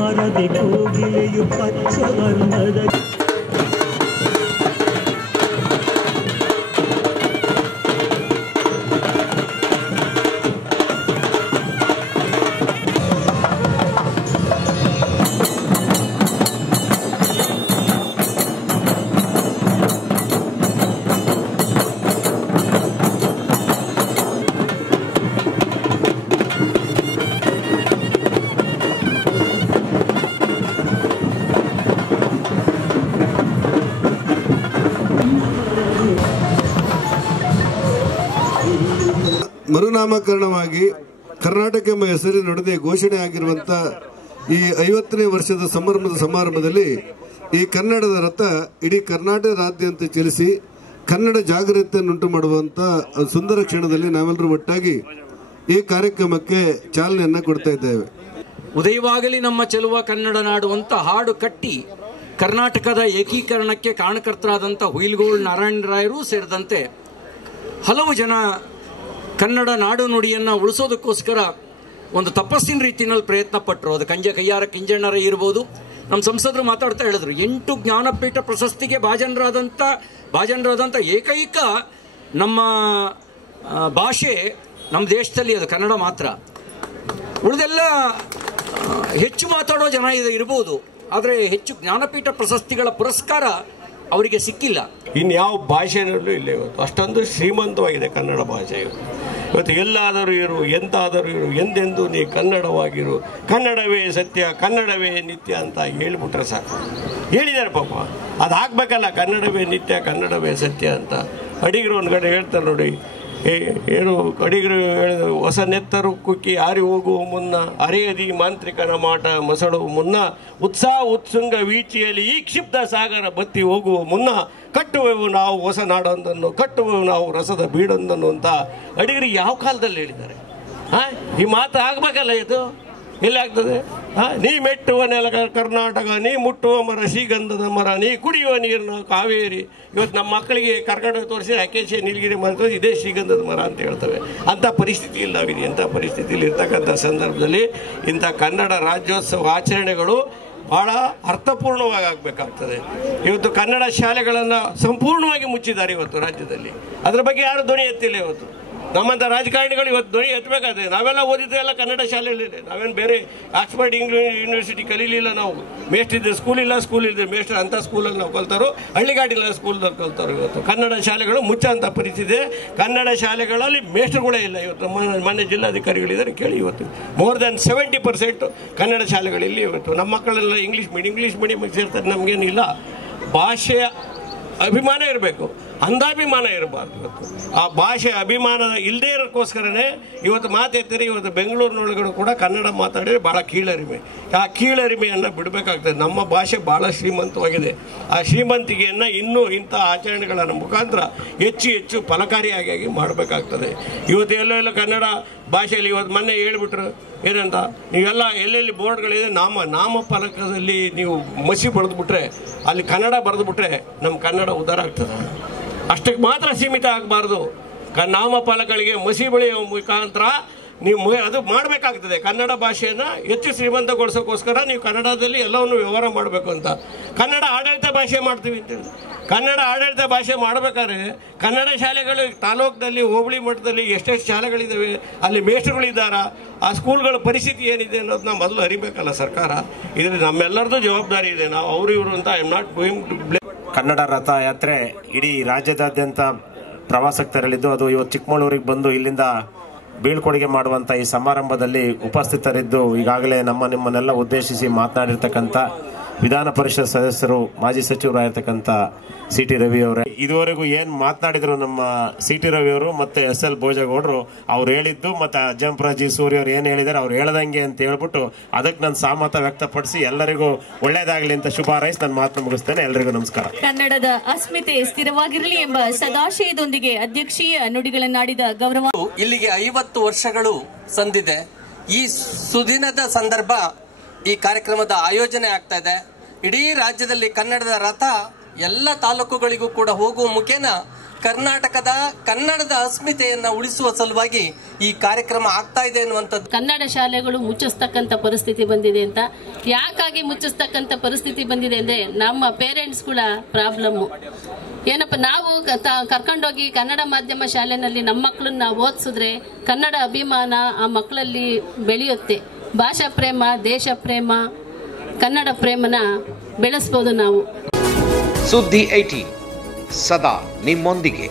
ಮರದಿ ಕೋಗಿಲೆಯು ಪಚ್ಚ ವರ್ಣದ ಮರುನಾಮಕರಣವಾಗಿ ಕರ್ನಾಟಕ ಎಂಬ ಹೆಸರಿನೊಡನೆ ಘೋಷಣೆ ಆಗಿರುವಂತ ಈ 50ನೇ ವರ್ಷದ ಸಮಾರಂಭದಲ್ಲಿ ಈ ಕನ್ನಡದ ರಥ ಇಡೀ ಕರ್ನಾಟಕದಾದ್ಯಂತ ಚಲಿಸಿ ಕನ್ನಡ ಜಾಗೃತಿಯನ್ನುಂಟು ಮಾಡುವಂತ ಸುಂದರ ಕ್ಷಣದಲ್ಲಿ ನಾವೆಲ್ಲರೂ ಒಟ್ಟಾಗಿ ಈ ಕಾರ್ಯಕ್ರಮಕ್ಕೆ ಚಾಲನೆಯನ್ನ ಕೊಡ್ತಾ ಇದ್ದೇವೆ. ಉದಯವಾಗಲಿ ನಮ್ಮ ಚೆಲುವ ಕನ್ನಡ ನಾಡು ಅಂತ ಹಾಡು ಕಟ್ಟಿ ಕರ್ನಾಟಕದ ಏಕೀಕರಣಕ್ಕೆ ಕಾರಣಕರ್ತರಾದಂಥ ಹುಯಿಲ್ಗೋಳ್ ನಾರಾಯಣ ರಾಯರು ಸೇರಿದಂತೆ ಹಲವು ಜನ ಕನ್ನಡ ನಾಡು ನುಡಿಯನ್ನು ಉಳಿಸೋದಕ್ಕೋಸ್ಕರ ಒಂದು ತಪಸ್ಸಿನ ರೀತಿಯಲ್ಲಿ ಪ್ರಯತ್ನ ಪಟ್ಟರು. ಅದು ಕೈಯಾರ ಕಿಂಜಣ್ಣರ ಇರ್ಬೋದು. ನಮ್ಮ ಸಂಸದರು ಮಾತಾಡ್ತಾ ಹೇಳಿದ್ರು 8 ಜ್ಞಾನಪೀಠ ಪ್ರಶಸ್ತಿಗೆ ಭಾಜನರಾದಂಥ ಏಕೈಕ ನಮ್ಮ ಭಾಷೆ ನಮ್ಮ ದೇಶದಲ್ಲಿ ಅದು ಕನ್ನಡ ಮಾತ್ರ. ಉಳಿದೆಲ್ಲ ಹೆಚ್ಚು ಮಾತಾಡೋ ಜನ ಇರ್ಬೋದು, ಆದರೆ ಹೆಚ್ಚು ಜ್ಞಾನಪೀಠ ಪ್ರಶಸ್ತಿಗಳ ಪುರಸ್ಕಾರ ಅವರಿಗೆ ಸಿಕ್ಕಿಲ್ಲ. ಇನ್ಯಾವ ಭಾಷೆನಲ್ಲೂ ಇಲ್ಲ ಇವತ್ತು. ಅಷ್ಟೊಂದು ಶ್ರೀಮಂತವಾಗಿದೆ ಕನ್ನಡ ಭಾಷೆ. ಇವತ್ತು ಎಲ್ಲಾದರೂ ಇರು, ಎಂತಾದರೂ ಇರು, ಎಂದೆಂದು ನೀ ಕನ್ನಡವಾಗಿರು, ಕನ್ನಡವೇ ಸತ್ಯ, ಕನ್ನಡವೇ ನಿತ್ಯ ಅಂತ ಹೇಳ್ಬಿಟ್ರೆ ಸಾಕು. ಹೇಳಿದ್ದಾರೆ ಪಾಪ, ಅದು ಹಾಕ್ಬೇಕಲ್ಲ, ಕನ್ನಡವೇ ನಿತ್ಯ, ಕನ್ನಡವೇ ಸತ್ಯ ಅಂತ. ಅಡಿಗರು ಒಂದು ಕಡೆ ಹೇಳ್ತಾರೆ ನೋಡಿ, ಏನು ಅಡಿಗರು ಹೇಳಿದ್ರು, ಹೊಸ ನೆತ್ತರು ಕುಕ್ಕಿ ಆರಿ ಹೋಗುವ ಮುನ್ನ, ಅರೆಯದಿ ಮಾಂತ್ರಿಕನ ಮಾಟ ಮೊಸಳುವ ಮುನ್ನ, ಉತ್ಸಾಹ ಉತ್ಸುಂಗ ವೀಚಿಯಲ್ಲಿ ಈ ಕ್ಷಿಪ್ತ ಸಾಗರ ಬತ್ತಿ ಹೋಗುವ ಮುನ್ನ, ಕಟ್ಟುವೆವು ನಾವು ಹೊಸ ನಾಡೊಂದನ್ನು, ಕಟ್ಟುವೆವು ನಾವು ರಸದ ಬೀಡೊಂದನ್ನು ಅಂತ ಅಡಿಗರಿಗೆ ಯಾವ ಕಾಲದಲ್ಲಿ ಹೇಳಿದ್ದಾರೆ? ಈ ಮಾತು ಆಗ್ಬೇಕಲ್ಲ, ಇದು ಎಲ್ಲಿ ಆಗ್ತದೆ? ನೀ ಮೆಟ್ಟುವ ನೆಲ ಕರ್ನಾಟಕ, ನೀ ಮುಟ್ಟುವ ಮರ ಶ್ರೀಗಂಧದ ಮರ, ನೀ ಕುಡಿಯುವ ನೀರಿನ ಕಾವೇರಿ. ಇವತ್ತು ನಮ್ಮ ಮಕ್ಕಳಿಗೆ ಕರ್ನಾಟಕ ತೋರಿಸಿ ಅಕೇಶಿಯ ನೀಲಗಿರಿ ಮರ ತೋರಿಸಿ ಇದೇ ಶ್ರೀಗಂಧದ ಮರ ಅಂತ ಹೇಳ್ತವೆ. ಅಂಥ ಪರಿಸ್ಥಿತಿಯಲ್ಲಿ ನಾವಿದೆ. ಅಂಥ ಪರಿಸ್ಥಿತಿಯಲ್ಲಿ ಇರ್ತಕ್ಕಂಥ ಸಂದರ್ಭದಲ್ಲಿ ಇಂಥ ಕನ್ನಡ ರಾಜ್ಯೋತ್ಸವ ಆಚರಣೆಗಳು ಭಾಳ ಅರ್ಥಪೂರ್ಣವಾಗಿ ಆಗಬೇಕಾಗ್ತದೆ. ಇವತ್ತು ಕನ್ನಡ ಶಾಲೆಗಳನ್ನು ಸಂಪೂರ್ಣವಾಗಿ ಮುಚ್ಚಿದ್ದಾರೆ ಇವತ್ತು ರಾಜ್ಯದಲ್ಲಿ. ಅದರ ಬಗ್ಗೆ ಯಾರು ಧ್ವನಿ ಎತ್ತಿಲ್ಲ. ಇವತ್ತು ನಮ್ಮಂಥ ರಾಜಕಾರಣಿಗಳು ಇವತ್ತು ಧ್ವನಿ ಎತ್ತಬೇಕಾದ್ರೆ, ನಾವೆಲ್ಲ ಓದಿದ್ದೆಲ್ಲ ಕನ್ನಡ ಶಾಲೆಯಲ್ಲಿದೆ. ನಾವೇನು ಬೇರೆ ಆಕ್ಸ್ಫರ್ಡ್ ಇಂಗ್ಲಿಷ್ ಯೂನಿವರ್ಸಿಟಿ ಕಲೀಲಿಲ್ಲ. ನಾವು ಮೇಸ್ಟ್ ಇದ್ದರೆ ಸ್ಕೂಲ್ ಇದ್ದರೆ ಮೇಸ್ಟರ್ ಅಂಥ ಸ್ಕೂಲಲ್ಲಿ ನಾವು ಕಲ್ತಾರೋ, ಹಳ್ಳಿಗಾಡಿಲ್ಲ ಸ್ಕೂಲ್ದಲ್ಲಿ ಕಲ್ತಾರೋ. ಇವತ್ತು ಕನ್ನಡ ಶಾಲೆಗಳು ಮುಚ್ಚಂಥ ಪರಿಸ್ಥಿತಿ. ಕನ್ನಡ ಶಾಲೆಗಳಲ್ಲಿ ಮೇಸ್ಟರ್ಗಳೇ ಇಲ್ಲ. ಇವತ್ತು ಮೊನ್ನೆ ಜಿಲ್ಲಾಧಿಕಾರಿಗಳಿದ್ದಾರೆ ಕೇಳಿ, ಇವತ್ತು ಮೋರ್ ದ್ಯಾನ್ 70% ಕನ್ನಡ ಶಾಲೆಗಳಿಲ್ಲಿ. ಇವತ್ತು ನಮ್ಮ ಮಕ್ಕಳೆಲ್ಲ ಇಂಗ್ಲೀಷ್ ಮೀಡಿಯಮ್ಗೆ ಸೇರ್ತಾರೆ. ನಮಗೇನಿಲ್ಲ. ಭಾಷೆಯ ಅಭಿಮಾನ ಇರಬೇಕು, ಅಂಧಾಭಿಮಾನ ಇರಬಾರ್ದು. ಇವತ್ತು ಆ ಭಾಷೆ ಅಭಿಮಾನ ಇಲ್ಲದೇ ಇರೋಕ್ಕೋಸ್ಕರನೇ ಇವತ್ತು ಮಾತೆತ್ತರಿ. ಇವತ್ತು ಬೆಂಗಳೂರಿನೊಳಗಡೆ ಕೂಡ ಕನ್ನಡ ಮಾತಾಡಿದ್ರೆ ಭಾಳ ಕೀಳರಿಮೆ. ಆ ಕೀಳರಿಮೆಯನ್ನು ಬಿಡಬೇಕಾಗ್ತದೆ. ನಮ್ಮ ಭಾಷೆ ಭಾಳ ಶ್ರೀಮಂತವಾಗಿದೆ. ಆ ಶ್ರೀಮಂತಿಕೆಯನ್ನು ಇನ್ನೂ ಇಂಥ ಆಚರಣೆಗಳ ಮುಖಾಂತರ ಹೆಚ್ಚು ಫಲಕಾರಿಯಾಗಿ ಮಾಡಬೇಕಾಗ್ತದೆ. ಇವತ್ತು ಎಲ್ಲೆಲ್ಲ ಕನ್ನಡ ಭಾಷೆಯಲ್ಲಿ ಇವತ್ತು ಮೊನ್ನೆ ಹೇಳ್ಬಿಟ್ರು ಏನಂತ, ನೀವೆಲ್ಲ ಎಲ್ಲೆಲ್ಲಿ ಬೋರ್ಡ್ಗಳಿದೆ ನಾಮಫಲಕದಲ್ಲಿ ನೀವು ಮಸಿ ಬರೆದ್ಬಿಟ್ರೆ, ಅಲ್ಲಿ ಕನ್ನಡ ಬರೆದ್ಬಿಟ್ರೆ ನಮ್ಮ ಕನ್ನಡ ಉದ್ಧಾರ ಆಗ್ತದೆ. ಅಷ್ಟಕ್ಕೆ ಮಾತ್ರ ಸೀಮಿತ ಆಗಬಾರ್ದು. ನಾಮಫಲಕಗಳಿಗೆ ಮಸಿ ಬಳಿಯುವ ಮುಖಾಂತರ ನೀವು ಅದು ಮಾಡಬೇಕಾಗ್ತದೆ. ಕನ್ನಡ ಭಾಷೆಯನ್ನು ಹೆಚ್ಚು ಶ್ರೀಮಂತಗೊಳಿಸೋಕ್ಕೋಸ್ಕರ ನೀವು ಕನ್ನಡದಲ್ಲಿ ಎಲ್ಲವನ್ನು ವ್ಯವಹಾರ ಮಾಡಬೇಕು ಅಂತ. ಕನ್ನಡ ಆಡಳಿತ ಭಾಷೆ ಮಾಡ್ತೀವಿ ಅಂತೇಳಿ ಕನ್ನಡ ಆಡಳಿತ ಭಾಷೆ ಮಾಡಬೇಕಾದ್ರೆ ಕನ್ನಡ ಶಾಲೆಗಳು ತಾಲೂಕಿನಲ್ಲಿ ಹೋಬಳಿ ಮಟ್ಟದಲ್ಲಿ ಎಷ್ಟೆಷ್ಟು ಶಾಲೆಗಳಿದ್ದಾವೆ, ಅಲ್ಲಿ ಮೇಷ್ಟ್ರುಗಳಿದ್ದಾರ, ಆ ಸ್ಕೂಲ್ಗಳ ಪರಿಸ್ಥಿತಿ ಏನಿದೆ ಅನ್ನೋದನ್ನ ಮೊದಲು ಅರಿಬೇಕಲ್ಲ ಸರ್ಕಾರ. ಇದರಲ್ಲಿ ನಮ್ಮೆಲ್ಲರದ್ದು ಜವಾಬ್ದಾರಿ ಇದೆ. ನಾವು ಅವರು ಇವರು ಅಂತ I am not going to blame. Kannada ರಥಯಾತ್ರೆ ಇಡೀ ರಾಜ್ಯದಾದ್ಯಂತ ಪ್ರವಾಸಕ್ಕೆ ತೆರಳಿದ್ದು, ಅದು ಇವತ್ತು ಚಿಕ್ಕಮಗಳೂರಿಗೆ ಬಂದು ಇಲ್ಲಿಂದ ಬೀಳ್ಕೊಡುಗೆ ಮಾಡುವಂಥ ಈ ಸಮಾರಂಭದಲ್ಲಿ ಉಪಸ್ಥಿತರಿದ್ದು ಈಗಾಗಲೇ ನಿಮ್ಮನ್ನೆಲ್ಲ ಉದ್ದೇಶಿಸಿ ಮಾತನಾಡಿರ್ತಕ್ಕಂಥ ವಿಧಾನ ಪರಿಷತ್ ಸದಸ್ಯರು, ಮಾಜಿ ಸಚಿವರಾಗಿರ್ತಕ್ಕಂಥ ಸಿ ಟಿ ರವಿ ಅವರೇ, ಇದುವರೆಗೂ ಏನು ಮಾತನಾಡಿದ್ರು ನಮ್ಮ ಸಿ ಟಿ ರವಿ ಅವರು ಮತ್ತೆ SL ಭೋಜೇಗೌಡರು, ಅವ್ರು ಹೇಳಿದ್ದು ಮತ್ತೆ ಅಜ್ಜಂಪುರ ಸೂರ್ಯ ಅವರು ಏನು ಹೇಳಿದ್ದಾರೆ ಅವ್ರು ಹೇಳ್ದಂಗೆ ಅಂತ ಹೇಳ್ಬಿಟ್ಟು ಅದಕ್ಕೆ ನಾನು ಸಹಮತ ವ್ಯಕ್ತಪಡಿಸಿ ಎಲ್ಲರಿಗೂ ಒಳ್ಳೇದಾಗಲಿ ಅಂತ ಶುಭ ಹಾರೈಸಿ ನನ್ನ ಮಾತನ್ನು ಮುಗಿಸ್ತೇನೆ. ಎಲ್ಲರಿಗೂ ನಮಸ್ಕಾರ. ಕನ್ನಡದ ಅಸ್ಮಿತೆ ಸ್ಥಿರವಾಗಿರಲಿ ಎಂಬ ಸದಾಶಯದೊಂದಿಗೆ ಅಧ್ಯಕ್ಷೀಯ ನುಡಿಗಳನ್ನಾಡಿದ ಗೌರವ. ಇಲ್ಲಿಗೆ 50 ವರ್ಷಗಳು ಸಂದಿದೆ. ಈ ಸುದಿನದ ಸಂದರ್ಭ ಈ ಕಾರ್ಯಕ್ರಮದ ಆಯೋಜನೆ ಆಗ್ತಾ ಇದೆ. ಇಡೀ ರಾಜ್ಯದಲ್ಲಿ ಕನ್ನಡದ ರಥ ಎಲ್ಲ ತಾಲೂಕುಗಳಿಗೂ ಕೂಡ ಹೋಗುವ ಮುಖೇನ ಕರ್ನಾಟಕದ ಕನ್ನಡದ ಅಸ್ಮಿತೆಯನ್ನ ಉಳಿಸುವ ಸಲುವಾಗಿ ಈ ಕಾರ್ಯಕ್ರಮ ಆಗ್ತಾ ಇದೆ ಅನ್ನುವಂಥದ್ದು. ಕನ್ನಡ ಶಾಲೆಗಳು ಮುಚ್ಚಿಸ್ತಕ್ಕಂಥ ಪರಿಸ್ಥಿತಿ ಬಂದಿದೆ ಅಂತ. ಯಾಕಾಗಿ ಮುಚ್ಚಿಸ್ತಕ್ಕಂಥ ಪರಿಸ್ಥಿತಿ ಬಂದಿದೆ ಅಂದ್ರೆ ನಮ್ಮ ಪೇರೆಂಟ್ಸ್ಗಳ ಪ್ರಾಬ್ಲಮ್ಮು. ಏನಪ್ಪ, ನಾವು ಕರ್ಕೊಂಡೋಗಿ ಕನ್ನಡ ಮಾಧ್ಯಮ ಶಾಲೆನಲ್ಲಿ ನಮ್ಮ ಮಕ್ಕಳನ್ನ ಓದಿಸಿದ್ರೆ ಕನ್ನಡ ಅಭಿಮಾನ ಆ ಮಕ್ಕಳಲ್ಲಿ ಬೆಳೆಯುತ್ತೆ. ಭಾಷಾ ಪ್ರೇಮ, ದೇಶ ಪ್ರೇಮ, ಕನ್ನಡ ಪ್ರೇಮನ ಬೆಳೆಸ್ಬೋದು ನಾವು. ಸುದ್ದಿ 18 ಸದಾ ನಿಮ್ಮೊಂದಿಗೆ.